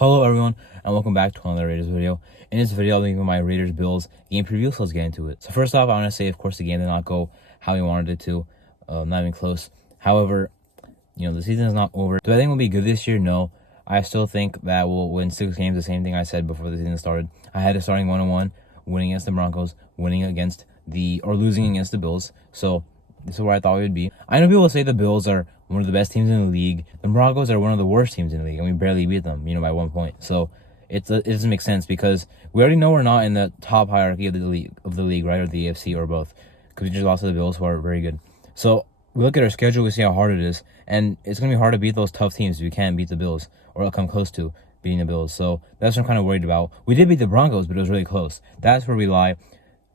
Hello everyone, and welcome back to another Raiders video. In this video, I'll be giving my Raiders-Bills game preview, so let's get into it. So first off, I want to say, of course, the game did not go how we wanted it to, not even close. However, the season is not over. Do I think we'll be good this year? No. I still think that we'll win 6 games, the same thing I said before the season started. I had it starting 1-1, winning against the Broncos, losing against the Bills. So this is where I thought we would be. I know people say the Bills are one of the best teams in the league. The Broncos are one of the worst teams in the league, and we barely beat them, by 1 point. So it doesn't make sense because we already know we're not in the top hierarchy of the league, right, or the AFC or both, because we just lost to the Bills, who are very good. So we look at our schedule, we see how hard it is, and it's gonna be hard to beat those tough teams if we can't beat the Bills or come close to beating the Bills. So that's what I'm kind of worried about. We did beat the Broncos, but it was really close. That's where we lie.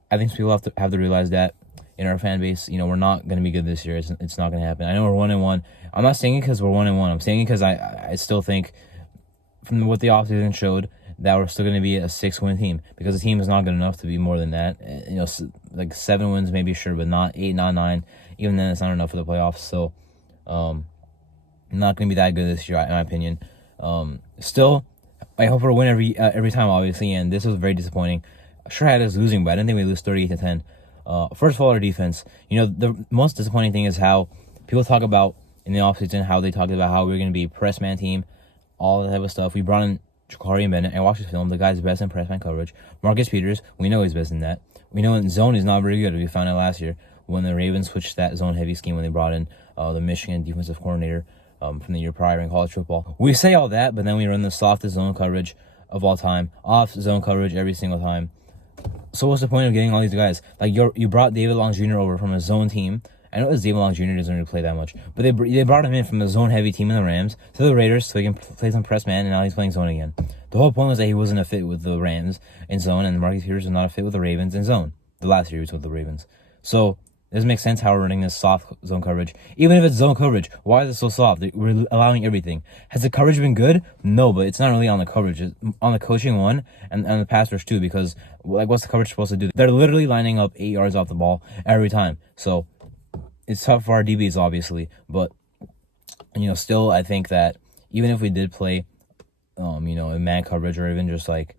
I think people have to realize that. In our fan base, we're not going to be good this year. It's not going to happen. I know we're 1-1. I'm not saying it because we're 1-1. I'm saying it because I still think, from what the offseason showed, that we're still going to be a 6-win team, because the team is not good enough to be more than that. Like 7 wins maybe, sure, but not 8, not 9. Even then, it's not enough for the playoffs. So, not going to be that good this year, in my opinion. Still, I hope we'll win every time, obviously, and this was very disappointing. Sure, I had us losing, but I didn't think we lose 38-10. First of all, our defense. The most disappointing thing is how people talk about in the offseason, how they talked about how we're going to be a press man team, all that type of stuff. We brought in Ja'Cory and Bennett. I watched the film. The guy's best in press man coverage. Marcus Peters, we know he's best in that. We know in zone he's not very good. We found out last year when the Ravens switched that zone heavy scheme when they brought in the Michigan defensive coordinator from the year prior in college football. We say all that, but then we run the softest zone coverage of all time, off zone coverage every single time. So what's the point of getting all these guys? Like, you brought David Long Jr. over from a zone team. I know David Long Jr. doesn't really play that much, but they brought him in from a zone-heavy team in the Rams to the Raiders so he can play some press man, and now he's playing zone again. The whole point was that he wasn't a fit with the Rams in zone, and Marcus Peters was not a fit with the Ravens in zone. The last year he was with the Ravens. So it doesn't make sense how we're running this soft zone coverage. Even if it's zone coverage, why is it so soft? We're allowing everything. Has the coverage been good? No, but it's not really on the coverage. It's on the coaching one and the pass rush too, because what's the coverage supposed to do? They're literally lining up 8 yards off the ball every time. So it's tough for our DBs, obviously. But, still, I think that even if we did play, in man coverage or even just like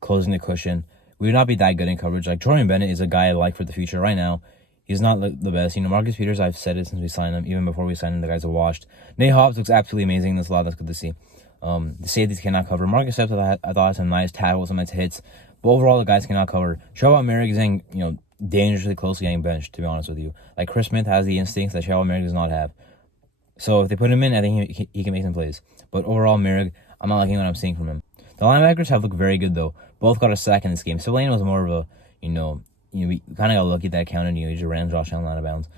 closing the cushion, we would not be that good in coverage. Like, Jordan Bennett is a guy I like for the future. Right now, he's not the best. Marcus Peters, I've said it since we signed him. Even before we signed him, the guys are washed. Nate Hobbs looks absolutely amazing. That's a lot. That's good to see. The safeties cannot cover. Marcus Epps, I thought had some nice tackles, some nice hits. But overall, the guys cannot cover. Trevor Merrick is getting, dangerously close to getting benched, to be honest with you. Like, Chris Smith has the instincts that Trevor Merrick does not have. So if they put him in, I think he can make some plays. But overall, Merrick, I'm not liking what I'm seeing from him. The linebackers have looked very good, though. Both got a sack in this game. Spillane was more of a, we kind of got lucky that counted. He just ran Josh Allen out of bounds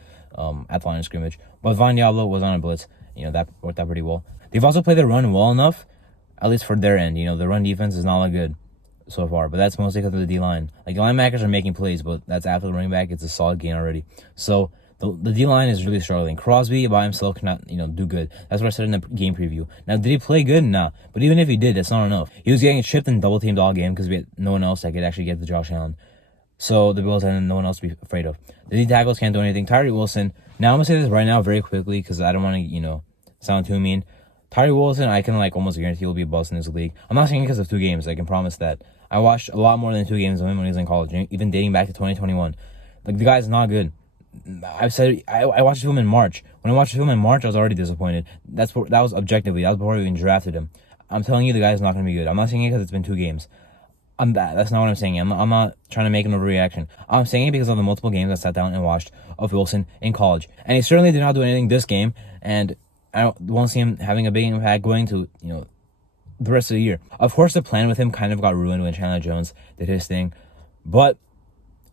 at the line of scrimmage. But Von Diablo was on a blitz. That worked out pretty well. They've also played their run well enough, at least for their end. The run defense is not that good so far, but that's mostly because of the D-line. Like, the linebackers are making plays, but that's after the running back. It's a solid gain already. So the D-line is really struggling. Crosby by himself cannot, do good. That's what I said in the game preview. Now, did he play good? Nah. But even if he did, that's not enough. He was getting chipped and double-teamed all game because we had no one else that could actually get to Josh Allen. So the Bills had no one else to be afraid of. The D tackles can't do anything. Tyree Wilson. Now I'm gonna say this right now very quickly because I don't want to, sound too mean. Tyree Wilson, I can almost guarantee will be a bust in this league. I'm not saying it because of 2 games. I can promise that. I watched a lot more than 2 games of him when he was in college, even dating back to 2021. Like, the guy's not good. I've said I watched the film in March. When I watched the film in March, I was already disappointed. That was objectively. That was before we even drafted him. I'm telling you, the guy's not gonna be good. I'm not saying it because it's been 2 games. That's not what I'm saying. I'm not trying to make an overreaction. I'm saying it because of the multiple games I sat down and watched of Wilson in college. And he certainly did not do anything this game, and I won't see him having a big impact going to, the rest of the year. Of course, the plan with him kind of got ruined when Chandler Jones did his thing. But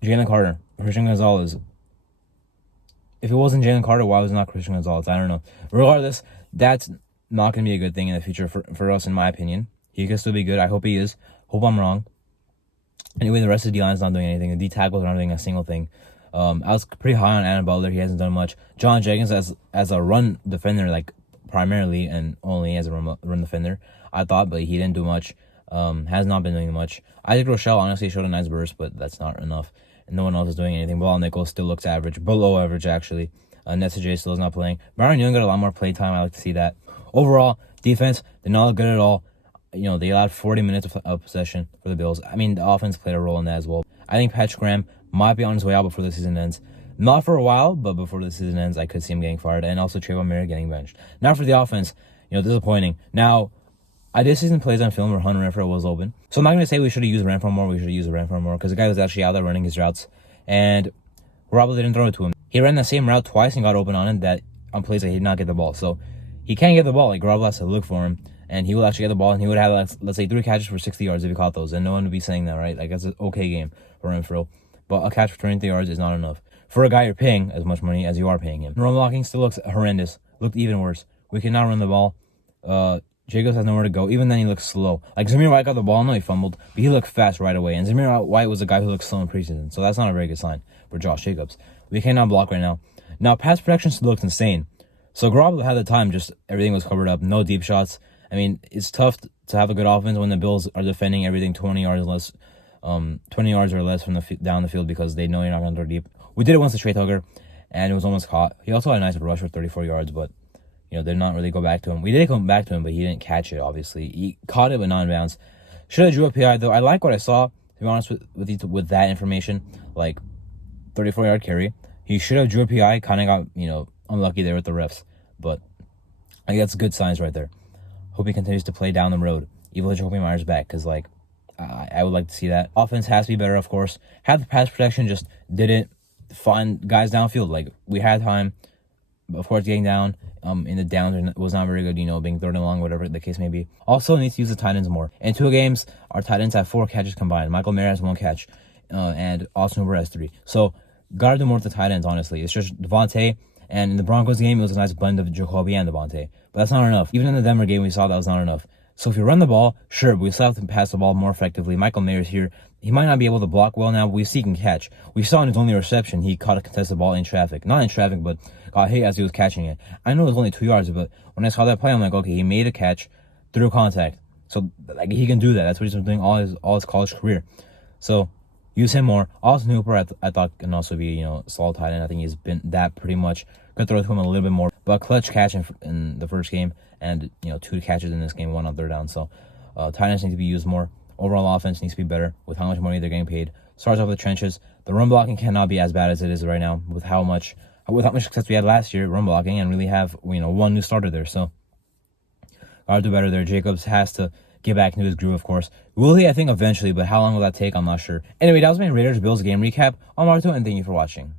Jalen Carter, Christian Gonzalez. If it wasn't Jalen Carter, why was it not Christian Gonzalez? I don't know. Regardless, that's not going to be a good thing in the future for us, in my opinion. He could still be good. I hope he is. Hope I'm wrong. Anyway, the rest of the D-line is not doing anything. The D-tackles are not doing a single thing. I was pretty high on Aaron Butler. He hasn't done much. John Jenkins as a run defender, like, primarily and only as a run defender, I thought, but he didn't do much. Has not been doing much. Isaac Rochelle honestly showed a nice burst, but that's not enough. And no one else is doing anything. Ball Nichols still looks average. Below average, actually. Nessa J still is not playing. Byron Young got a lot more play time. I like to see that. Overall, defense did not look good at all. they allowed 40 minutes of possession for the Bills. I mean, the offense played a role in that as well. I think Patrick Graham might be on his way out before the season ends. Not for a while, but before the season ends, I could see him getting fired, and also Trayvon Merritt getting benched. Now for the offense, disappointing. Now, I did see some plays on film where Hunter Renfrow was open. So I'm not going to say we should have used Renfrow more. We should have used Renfrow more because the guy was actually out there running his routes. And Garoppolo didn't throw it to him. He ran the same route twice and got open on it on plays that he did not get the ball. So he can't get the ball. Like, Garoppolo has to look for him. And he will actually get the ball. And he would have, let's say, 3 catches for 60 yards if he caught those. And no one would be saying that, right? Like, that's an okay game for Renfrow. But a catch for 23 yards is not enough for a guy you're paying as much money as you are paying him. Run blocking still looks horrendous. Looked even worse. We cannot run the ball. Jacobs has nowhere to go. Even then, he looks slow. Like, Zamir White got the ball. I know he fumbled, but he looked fast right away. And Zamir White was a guy who looked slow in preseason. So that's not a very good sign for Josh Jacobs. We cannot block right now. Now, pass protection still looks insane. So Garoppolo had the time, just everything was covered up. No deep shots. I mean, it's tough to have a good offense when the Bills are defending everything 20 yards or less from down the field because they know you're not going to throw deep. We did it once to Trey Tucker, and it was almost caught. He also had a nice rush for 34 yards, but they're not really go back to him. We did come back to him, but he didn't catch it, obviously. He caught it, but not in bounds. Should have drew a PI, though. I like what I saw, to be honest with that information. Like, 34-yard carry. He should have drew a PI, kind of got, unlucky there with the refs. But I think that's good signs right there. Hope he continues to play down the road. Even with Jacoby Myers back, because, I would like to see that. Offense has to be better, of course. Had the pass protection, just didn't find guys downfield. Like, we had time. Of course, getting down in the downs was not very good, being third and long, whatever the case may be. Also, needs to use the tight ends more. In 2 games, our tight ends have 4 catches combined. Michael Mayer has 1 catch, and Austin Hooper has 3. So, gotta do more with the tight ends, honestly. It's just Devontae, and in the Broncos game, it was a nice blend of Jacoby and Devontae. But that's not enough. Even in the Denver game, we saw that was not enough. So if you run the ball, sure, but we still have to pass the ball more effectively. Michael Mayer's here. He might not be able to block well now, but we see he can catch. We saw in his only reception, he caught a contested ball in traffic. Not in traffic, but got hit as he was catching it. I know it was only 2 yards, but when I saw that play, I'm like, okay, he made a catch through contact. So, he can do that. That's what he's been doing all his college career. So, use him more. Austin Hooper, I thought can also be, solid tight end. I think he's been that pretty much. Could throw to him a little bit more. But clutch catch in the first game and, 2 catches in this game, 1 on third down. So, tight ends need to be used more. Overall offense needs to be better with how much money they're getting paid. Starts off with the trenches. The run blocking cannot be as bad as it is right now with how much success we had last year run blocking and really have, 1 new starter there. So, gotta do better there. Jacobs has to get back into his groove, of course. Will he? I think eventually, but how long will that take? I'm not sure. Anyway, that was my Raiders-Bills game recap. I'm Marto, and thank you for watching.